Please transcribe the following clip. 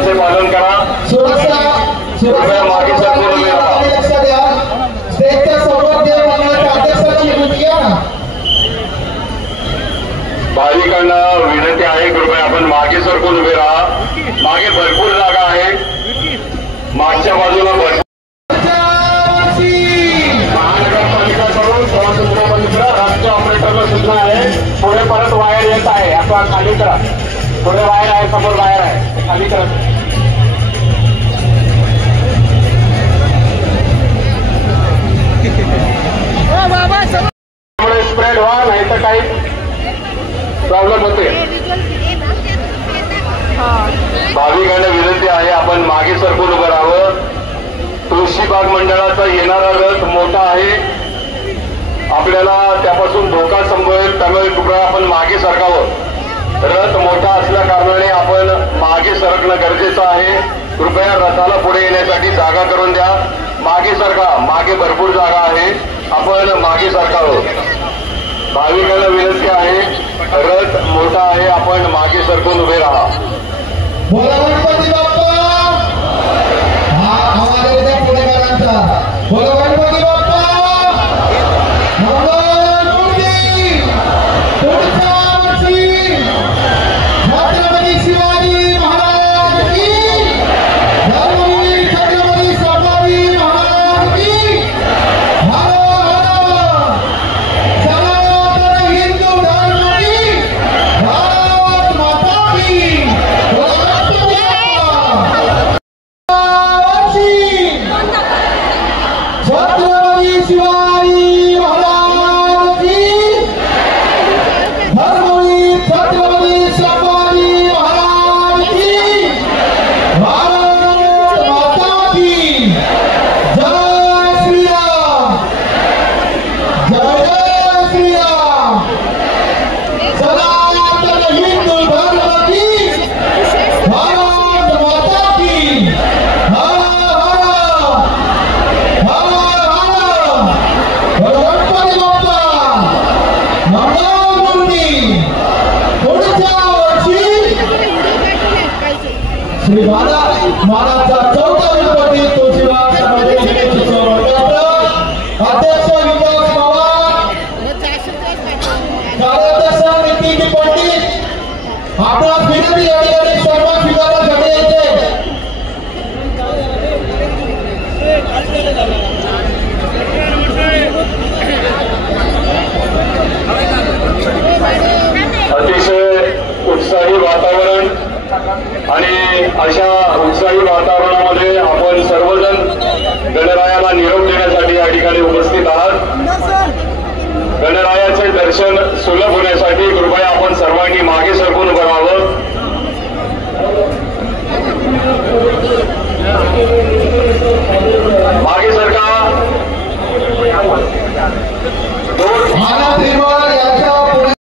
नियमांचे पालन करा। कृपया मागे सरकून उभे राहा। भाविकांना विनंती आहे, कृपया आपण मागे सरकून उभे राहा। मागे भरपूर जागा आहे, मागच्या बाजूला महानगरपालिकाकडून राष्ट्रीय ऑपरेटरला सूचना आहे, पुढे परत वायर येत आहे, आता खाली करा। पुढे वायर आहे, समोर वायर आहे, खाली करा। त्यामुळे स्प्रेड व्हा, नाही तर काही प्रॉब्लेम होते। भाविकांना विनंती आहे, आपण मागे सरकून उभं राहावं। तुळशीबाग मंडळाचा येणारा रथ मोठा आहे, आपल्याला त्यापासून धोका संभवेल, त्यामुळे कृपया आपण मागे सरकावं। रथ मोठा असल्या कारणाने आपण मागे सरकणं गरजेचं आहे। कृपया रथाला पुढे येण्यासाठी जागा करून द्या। मागे सरका, मागे भरपूर जागा आहे, आपण मागे सरकावं। भाविकांना विनंती आहे, रथ मोठा आहे, आपण मागे सरकून उभे राहा। बोला गणपती बाप्पा। हा आवाज येतो पुणेकरांचा। बोला गणपती बाप्पा। मंगलमूर्ती पुढच्या वर्षी छत्रपती शिवाजी महाराज की, धर्मवीर छत्रपती संभाजी महाराज की। हर हर सनातन हिंदू धर्म की, भारत माता की। छत्रपती शिवाजी महाराज की, धर्मवीर छत्रपती संभाजी महाराज की, भारत माता की। जय श्री राम, जय जय श्री राम। सनातन हिंदू धर्म की, भारत माता की। हर गणपती बाप्पा। मंगलमूर्ती पुढच्या वर्षी श्री महाराजचा चौथा गणपती तुळशीबाग सार्वजनिक गणेश अध्यक्ष विकास पवार, कार्याध्यक्ष नितीन पंडित। आपणास विनंती या ठिकाणी सर्व स्वीकारण्यासाठी येते। अतिशय उत्साही वातावरण आणि अशा